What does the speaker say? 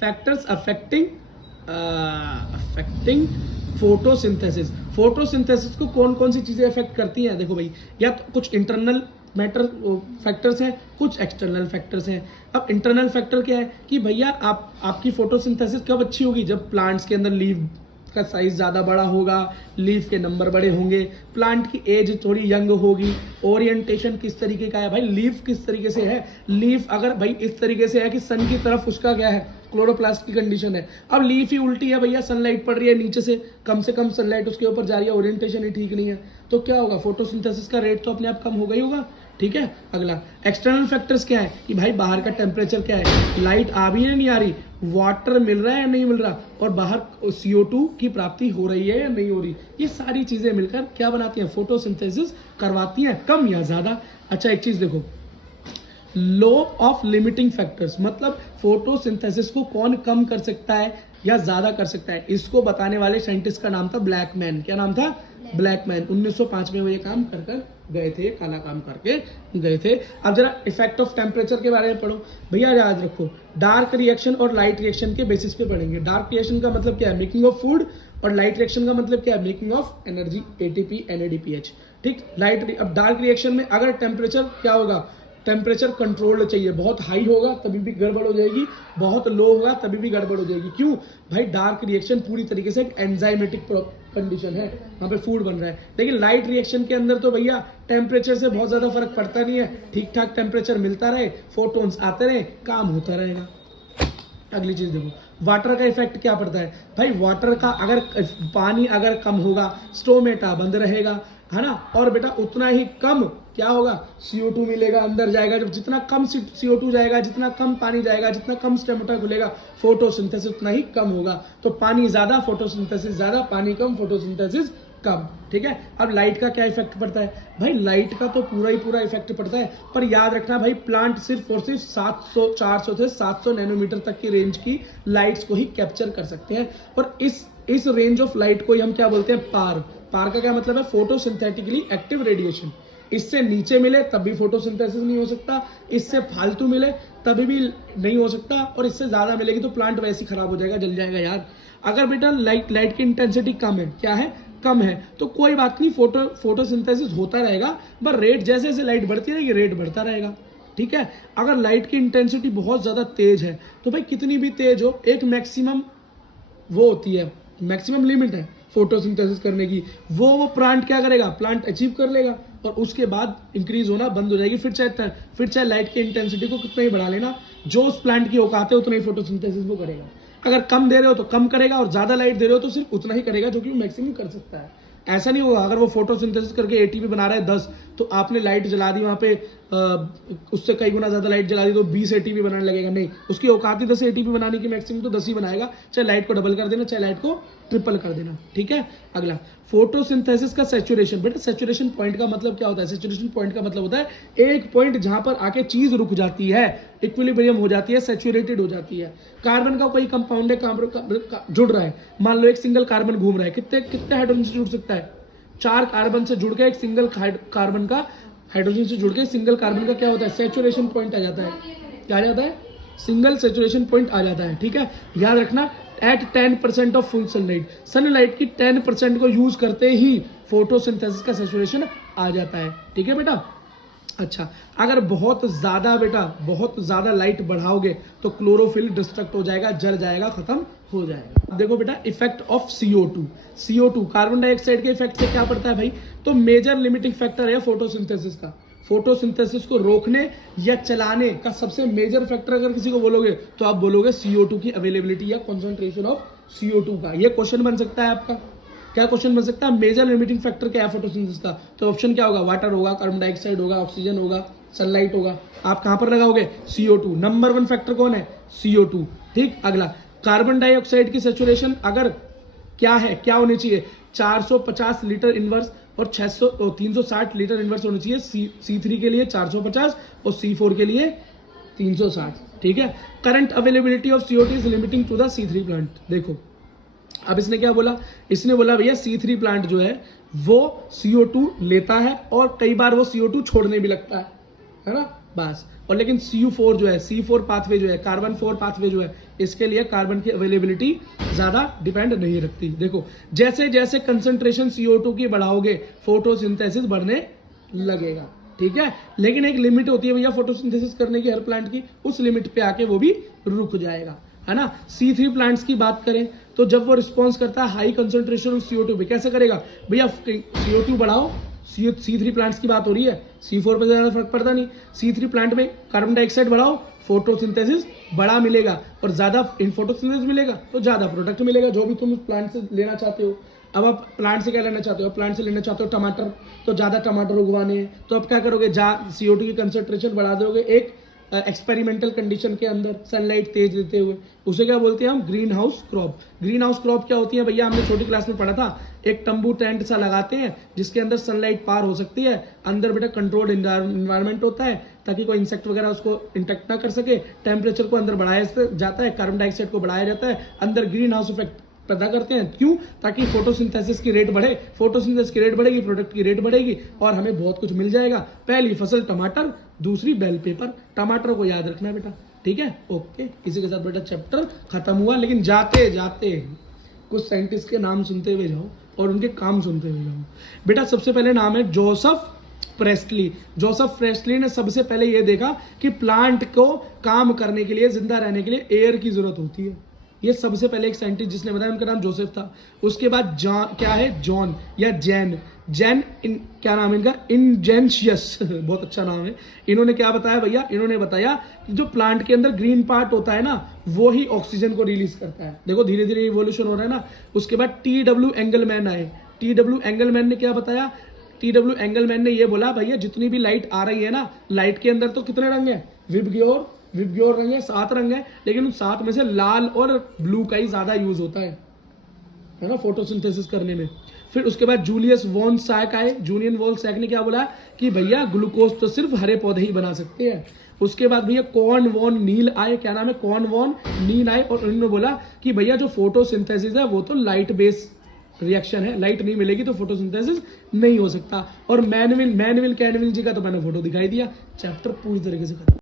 Factors affecting photosynthesis. Photosynthesis को कौन कौन सी चीजें अफेक्ट करती हैं? देखो भाई, या तो कुछ इंटरनल मैटर फैक्टर्स हैं, कुछ एक्सटर्नल फैक्टर्स हैं। अब इंटरनल फैक्टर क्या है कि भैया आपकी फोटोसिंथेसिस कब अच्छी होगी? जब प्लांट्स के अंदर लीव का साइज ज़्यादा बड़ा होगा, लीफ के नंबर बड़े होंगे, प्लांट की एज थोड़ी यंग होगी, ओरिएंटेशन किस तरीके का है भाई, लीफ किस तरीके से है। लीफ अगर भाई इस तरीके से है कि सन की तरफ उसका क्या है, क्लोरोप्लास्ट की कंडीशन है। अब लीफ ही उल्टी है भैया, सनलाइट पड़ रही है नीचे से, कम सनलाइट उसके ऊपर जा रही है, ओरिएंटेशन ही ठीक नहीं है, तो क्या होगा? फोटोसिंथेसिस का रेट तो अपने आप कम होगा ही होगा। ठीक है, अगला एक्सटर्नल फैक्टर्स क्या है कि भाई बाहर का टेम्परेचर क्या है, लाइट आ भी है नहीं आ रही, वाटर मिल रहा है या नहीं मिल रहा, और बाहर CO2 की प्राप्ति हो रही है या नहीं हो रही। ये सारी चीजें मिलकर क्या बनाती हैं? फोटोसिंथेसिस करवाती हैं, कम या ज्यादा। अच्छा एक चीज देखो, लो ऑफ लिमिटिंग फैक्टर्स, मतलब फोटोसिंथेसिस को कौन कम कर सकता है या ज्यादा कर सकता है, इसको बताने वाले साइंटिस्ट का नाम था ब्लैकमैन। क्या नाम था? ब्लैकमैन। 1905 में वो ये काम कर गए थे, काला काम करके गए थे। अब जरा इफेक्ट ऑफ टेम्परेचर के बारे में पढ़ो भैया, याद रखो डार्क रिएक्शन और लाइट रिएक्शन के बेसिस पे पढ़ेंगे। डार्क रिएक्शन का मतलब क्या है? मेकिंग ऑफ फूड, और लाइट रिएक्शन का मतलब क्या है? Making of energy, ATP NADPH। ठीक, अब डार्क रिएक्शन में अगर टेम्परेचर क्या होगा, टेम्परेचर कंट्रोल्ड चाहिए, बहुत हाई होगा तभी भी गड़बड़ हो जाएगी, बहुत लो होगा तभी भी गड़बड़ हो जाएगी। क्यों भाई? डार्क रिएक्शन पूरी तरीके से एक एंजाइमेटिक कंडीशन है, वहां पे फूड बन रहा है। लेकिन लाइट रिएक्शन के अंदर तो भैया टेम्परेचर से बहुत ज्यादा फर्क पड़ता नहीं है, ठीक ठाक टेम्परेचर मिलता रहे, फोटोन्स आते रहे, काम होता रहेगा। अगली चीज देखो, वाटर का इफेक्ट क्या पड़ता है भाई? वाटर का अगर पानी अगर कम होगा, स्टोमेटा बंद रहेगा, है ना, और बेटा उतना ही कम क्या होगा? CO2 मिलेगा, अंदर जाएगा। जब जितना कम CO2 जाएगा, जितना कम पानी जाएगा, जितना कम स्टोमेटा खुलेगा, फोटोसिंथेसिस उतना ही कम होगा। तो पानी ज्यादा, फोटोसिंथेसिस ज्यादा, पानी कम, फोटोसिंथेसिस कम। ठीक है, अब लाइट का क्या इफेक्ट पड़ता है भाई? लाइट का तो पूरा ही पूरा इफेक्ट पड़ता है, पर याद रखना भाई प्लांट सिर्फ और सिर्फ 400 से 700 नैनोमीटर तक की रेंज की लाइट्स को ही कैप्चर कर सकते हैं। और इस रेंज ऑफ लाइट को ही हम क्या बोलते हैं? पार। पार का क्या मतलब है? Photosynthetically active radiation. इससे नीचे मिले तब भी फोटोसिंथेसिस नहीं हो सकता, इससे फालतू मिले तभी भी नहीं हो सकता, और इससे ज्यादा मिलेगी तो प्लांट वैसे ही खराब हो जाएगा, जल जाएगा यार। अगर बेटा लाइट की इंटेंसिटी कम है, क्या है? कम है, तो कोई बात नहीं, फोटोसिंथेसिस होता रहेगा, पर रेट जैसे जैसे लाइट बढ़ती रहेगी रेट बढ़ता रहेगा। ठीक है, अगर लाइट की इंटेंसिटी बहुत ज्यादा तेज है तो भाई कितनी भी तेज हो, एक मैक्सिमम वो होती है, मैक्सिमम लिमिट है फोटोसिंथेसिस करने की, वो प्लांट क्या करेगा? प्लांट अचीव कर लेगा, और उसके बाद इंक्रीज होना बंद हो जाएगी। फिर चाहे लाइट की इंटेंसिटी को कितना ही बढ़ा लेना, जो उस प्लांट की औकात है उतना ही फोटोसिंथेसिस वो करेगा। अगर कम दे रहे हो तो कम करेगा, और ज्यादा लाइट दे रहे हो तो सिर्फ उतना ही करेगा जो कि मैक्सिमम कर सकता है। ऐसा नहीं होगा अगर वो फोटोसिंथेसिस करके ATP बना रहा है 10, तो आपने लाइट जला दी वहां पे, उससे कई गुना ज्यादा लाइट जला दी तो 20 ATP बनाने लगेगा। नहीं, उसकी औकात ही 10 ATP बनाने की, मैक्सिमम तो 10 ही बनाएगा, चाहे लाइट को डबल कर देना, चाहे लाइट को ट्रिपल कर देना। ठीक है, अगला फोटोसिंथेसिस का सैचुरेशन। बेटा सैचुरेशन पॉइंट का मतलब क्या होता है? सैचुरेशन पॉइंट का मतलब होता है एक पॉइंट जहां पर आके चीज रुक जाती है, इक्विलिब्रियम हो जाती है, सैचुरेटेड हो जाती है। कार्बन का कोई कंपाउंड है, जुड़ रहा है, मान लो एक सिंगल कार्बन घूम रहा है, कितने हाइड्रोजन से जुड़ सकता है? 4 कार्बन से जुड़ के एक सिंगल कार्बन का, हाइड्रोजन से जुड़ के सिंगल कार्बन का क्या होता है? सैचुरेशन पॉइंट आ जाता है। क्या आ जाता है? सिंगल सैचुरेशन पॉइंट आ जाता है। ठीक है, याद रखना, एट 10% ऑफ फुल सनलाइट की 10% को यूज करते ही फोटोसिंथेसिस का सैचुरेशन आ जाता है। ठीक है बेटा, अच्छा अगर बहुत ज्यादा लाइट बढ़ाओगे तो क्लोरोफिल डिस्ट्रक्ट हो जाएगा, जल जाएगा, खत्म हो जाएगा। अब देखो बेटा effect of CO2 carbon dioxide के इफेक्ट से क्या पड़ता है भाई? तो मेजर लिमिटिंग फैक्टर है फोटोसिंथेसिस का। फोटोसिंथेसिस को रोकने या चलाने का सबसे मेजर फैक्टर अगर किसी को बोलोगे तो आप बोलोगे CO2 की अवेलेबिलिटी या कॉन्सेंट्रेशन ऑफ CO2 का। ये क्वेश्चन बन सकता है आपका। क्या क्वेश्चन बन सकता है? मेजर लिमिटिंग फैक्टर क्या है फोटोसिंथेसिस का? तो ऑप्शन क्या होगा? वाटर होगा, कार्बन डाइऑक्साइड होगा, ऑक्सीजन होगा, सनलाइट होगा। आप कहां पर लगाओगे? CO2। नंबर 1 फैक्टर कौन है? CO2। ठीक, अगला कार्बन डाइऑक्साइड की सैचुरेशन अगर क्या है, क्या होनी चाहिए? 450 लीटर इनवर्स और 360 लीटर इनवर्स होनी चाहिए। C3 के लिए 450 और C4 के लिए 360। ठीक है, current availability of CO2 is limiting to the C3 plant. देखो अब इसने क्या बोला? इसने बोला भैया C3 प्लांट जो है वो CO2 लेता है और कई बार वो CO2 छोड़ने भी लगता है ना, बस। और लेकिन CU4 जो है, C4 पाथवे जो है, कार्बन 4 पाथवे जो है, इसके लिए कार्बन की अवेलेबिलिटी ज़्यादा डिपेंड नहीं रखती। देखो जैसे जैसे कंसंट्रेशन CO2 की बढ़ाओगे फोटोसिंथेसिस बढ़ने लगेगा, ठीक है। लेकिन एक लिमिट होती है भैया फोटोसिंथेसिस करने की हर प्लांट की, उस लिमिट पे आके वो भी रुक जाएगा, है ना। C3 प्लांट्स की बात करें तो जब वो रिस्पॉन्स करता है हाई कंसंट्रेशन ऑफ CO2 पे, कैसे करेगा भैया, CO2 बढ़ाओ, C3 प्लांट्स की बात हो रही है, C4 पे ज़्यादा फर्क पड़ता नहीं। C3 प्लांट में कार्बन डाइऑक्साइड बढ़ाओ, फोटोसिंथेसिस बड़ा मिलेगा, और ज़्यादा इन फोटोसिंथेसिस मिलेगा तो ज़्यादा प्रोडक्ट मिलेगा, जो भी तुम प्लांट से लेना चाहते हो। अब आप प्लांट से क्या लेना चाहते हो, प्लांट से लेना चाहते हो टमाटर, तो ज़्यादा टमाटर उगवाने हैं, तो अब क्या करोगे, CO2 की कंसंट्रेशन बढ़ा दोगे एक एक्सपेरिमेंटल कंडीशन के अंदर, सनलाइट तेज देते हुए। उसे क्या बोलते हैं हम, green house crop. Green house crop क्या होती है भैया, हमने छोटी क्लास में पढ़ा था, एक तंबू टेंट सा लगाते हैं जिसके अंदर सनलाइट पार हो सकती है, अंदर बेटा कंट्रोल्ड इन्वायरमेंट होता है ताकि कोई इंसेक्ट वगैरह उसको इंटेक्ट ना कर सके, टेम्परेचर को अंदर बढ़ाया जाता है, कार्बन डाइऑक्साइड को बढ़ाया जाता है, अंदर ग्रीन हाउस इफेक्ट पैदा करते हैं। क्यों, ताकि फोटोसिंथेसिस की रेट बढ़े, फोटोसिंथेसिस की रेट बढ़ेगी, प्रोडक्ट की रेट बढ़ेगी और हमें बहुत कुछ मिल जाएगा। पहली फसल टमाटर, दूसरी बेल पेपर। टमाटर को याद रखना बेटा, ठीक है, ओके। इसी के साथ बेटा चैप्टर खत्म हुआ। लेकिन जाते जाते कुछ साइंटिस्ट के नाम सुनते हुए जाओ और उनके काम सुनते हुए जाओ। बेटा सबसे पहले नाम है जोसेफ प्रेस्टली। जोसेफ प्रेस्टली ने सबसे पहले ये देखा कि प्लांट को काम करने के लिए, जिंदा रहने के लिए एयर की जरूरत होती है। ये सबसे पहले एक साइंटिस्ट जिसने बताया, उनका नाम जोसेफ था। उसके बाद क्या है, जॉन या जैन क्या नाम है इनका, इनजेंशियस बहुत अच्छा नाम है। इन्होंने क्या बताया भैया, इन्होंने बताया कि जो प्लांट के अंदर ग्रीन पार्ट होता है ना, वो ही ऑक्सीजन को रिलीज करता है। देखो धीरे धीरे इवोल्यूशन हो रहा है ना। उसके बाद TW एंगलमैन आए। TW एंगलमैन ने क्या बताया, TW एंगलमैन ने ये बोला भैया जितनी भी लाइट आ रही है ना, लाइट के अंदर तो कितने रंग है, विबग्योर रंग है, 7 रंग है, लेकिन उन 7 में से लाल और ब्लू का ही ज्यादा यूज होता है ना फोटोसिंथेसिस करने में। फिर उसके बाद जूलियस वॉन सैक आए। जूलियन वॉन सैक ने क्या बोला कि भैया ग्लूकोज तो सिर्फ हरे पौधे ही बना सकते हैं। उसके बाद भैया कॉर्न वॉन नील आए। क्या नाम है, कॉर्न वॉन नील आए, और उन्होंने बोला कि भैया जो फोटोसिंथेसिस है वो तो लाइट बेस रिएक्शन है, लाइट नहीं मिलेगी तो फोटोसिंथेसिस नहीं हो सकता। और मैनविल कैनविल जी का तो मैंने फोटो दिखाई दिया, चैप्टर पूरी तरीके से खत्म।